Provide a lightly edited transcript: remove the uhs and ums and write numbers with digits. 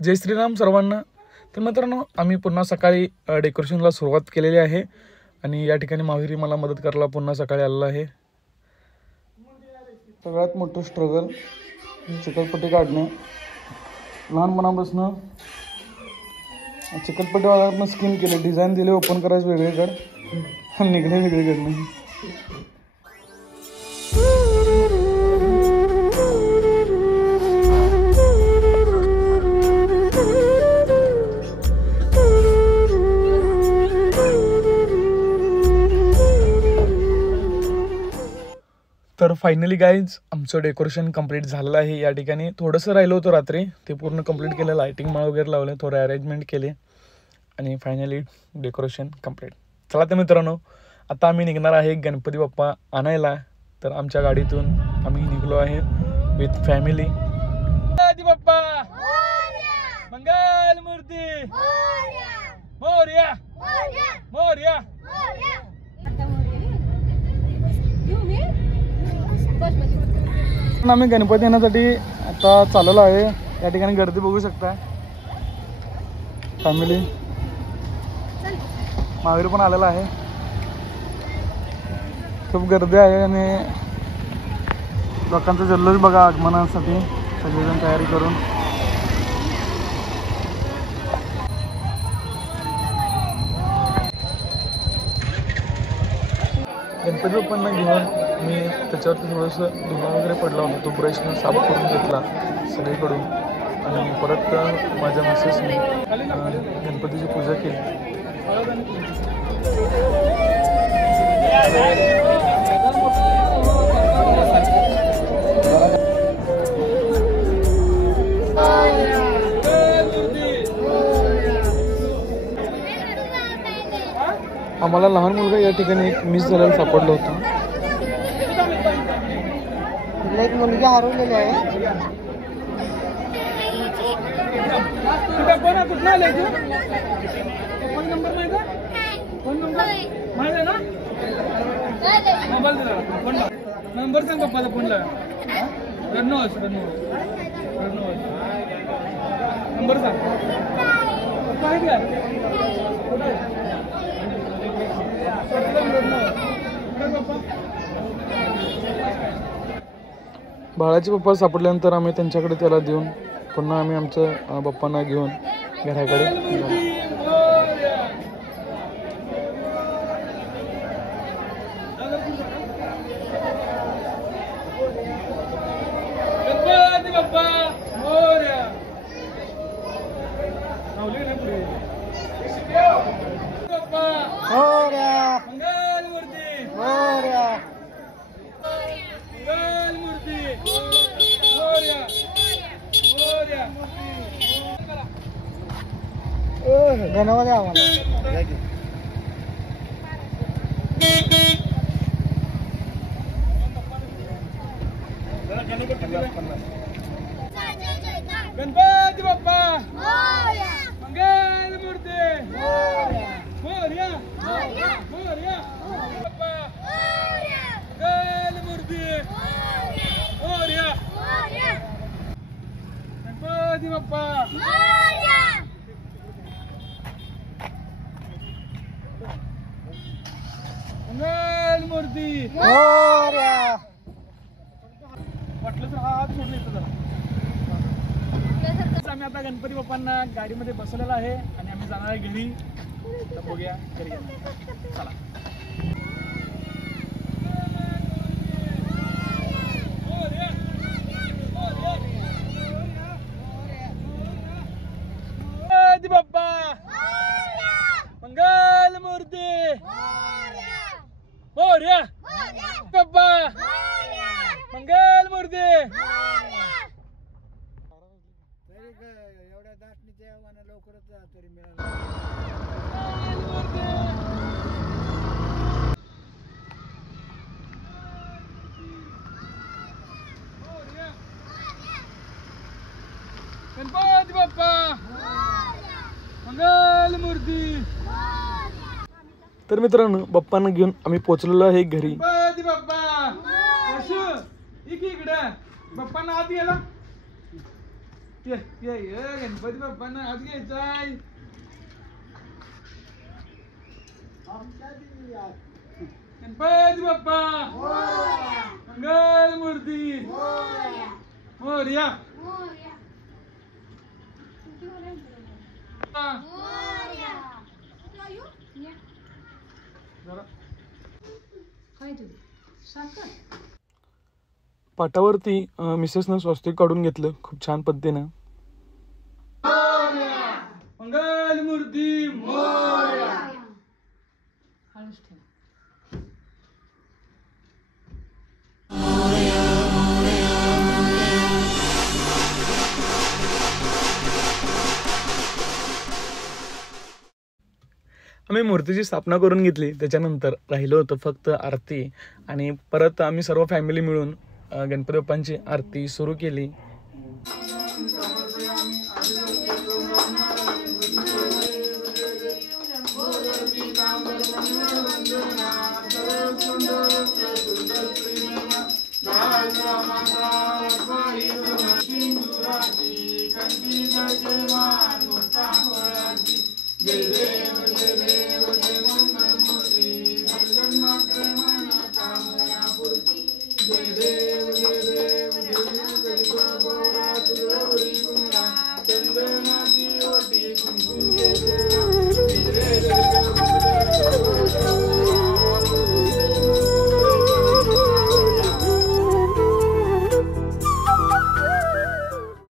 जय श्रीराम सर्वांना। तर मित्रांनो, आम्ही पुन्हा सकाळी डेकोरेशनला सुरुवात केलेली आहे आणि या ठिकाणी माहुरी मला मदत करायला पुन्हा सकाळी आलेला आहे। सगळ्यात मोठं स्ट्रगल चिकटपट्टी काढणे। लहानपणापासून चिकटपट्टीवाल्यानं स्कीम केली, डिझाईन दिले, ओपन करायचं वेगळीकडे, निघणे वेगळीकडनं। तर फायनली गाईज आमचं डेकोरेशन कंप्लीट झालेलं आहे। या ठिकाणी थोडंसं राहिलं होतं रात्री, ते पूर्ण कंप्लीट केलं, लाइटिंग माळ वगैरे लावले, थोडे अरेंजमेंट केले आणि फायनली डेकोरेशन कंप्लीट। चला तर मित्रांनो, आता आम्ही निघणार आहे गणपती बाप्पा आणायला। तर आमच्या गाडीतून आम्ही निघलो आहे विथ फॅमिली। गणपती बाप्पा मंगल मूर्ती मोरया मोरया। आम्ही गणपती येण्यासाठी आता चाललो आहे। या ठिकाणी गर्दी बघू शकता, फॅमिली माहेर पण आलेला आहे, खूप गर्दी आहे आणि लोकांचा जल्लोष बघा आगमनासाठी, सगळेजण तयारी करून। गणपती बाप्पांना घेऊन मी त्याच्यावरती थोडंसं धुवा वगैरे पडला होता, तो ब्रशनं साफ करून घेतला सगळीकडून आणि परत माझ्या मिसेसने गणपतीची पूजा केली। आम्हाला लहान मुलगा या ठिकाणी एक मिस झालेला सापडलं होतं। एक मुलगी हरवलेली आहे। फोन नंबर माहिती आहे? फोन नंबर माहिती आहे ना? मोबाईल दिला, फोन नंबर सांग पप्पाला, फोन लावा। रणोस नंबर सांग पप्पा आहे का? बाळाचे पप्पा सापडल्यानंतर आम्ही त्यांच्याकडे त्याला देऊन पुन्हा आम्ही आमच्या पप्पांना घेऊन घराकडे गणपती बाप्पा मोरया। मंगल मूर्ती मोरया मंगल मूर्ती मोरया मोरया। धन्यवाद आम्हाला। गणपती बाप्पा मंगल मूर्ती मोरया मोरया बाप्पा मंगल मूर्ती मोरया। गणपती बाप्पा मंगल मूर्ती मोरया। वाटलं तर हा हात सोडून येतो जरा। आम्ही आता गणपती बाप्पांना गाडीमध्ये बसवलेला आहे आणि आम्ही जाणार आहे घरी। तर बघूया घरी चला। गणपती बाप्पा मंगल मूर्ती मोरया बाप्पा मंगल मूर्ती। एवढ्या दाटणीच्या आव्हाना लवकरच तरी मिळालं। गणपती बाप्पा मंगल मूर्ती। तर मित्रांनो, बाप्पांना घेऊन आम्ही पोहोचलेलो आहे घरी। गणपती बाप्पा इकडे बाप्पांना आत गेला। ये ये ये गणपती बाप्पांना आज घ्यायचाय. गणपती बाप्पा मंगल मूर्ती मोरया. पाटावरती मिसेसनं स्वस्तिक काढून घेतलं खूप छान पद्धतीनं. मंगल मूर्ती मोरया. आम्ही मूर्तीची स्थापना करून घेतली. त्याच्यानंतर राहिलं होतं फक्त आरती आणि परत आम्ही सर्व फॅमिली मिळून गणपती बाप्पांची आरती सुरू केली. जय देव जय देव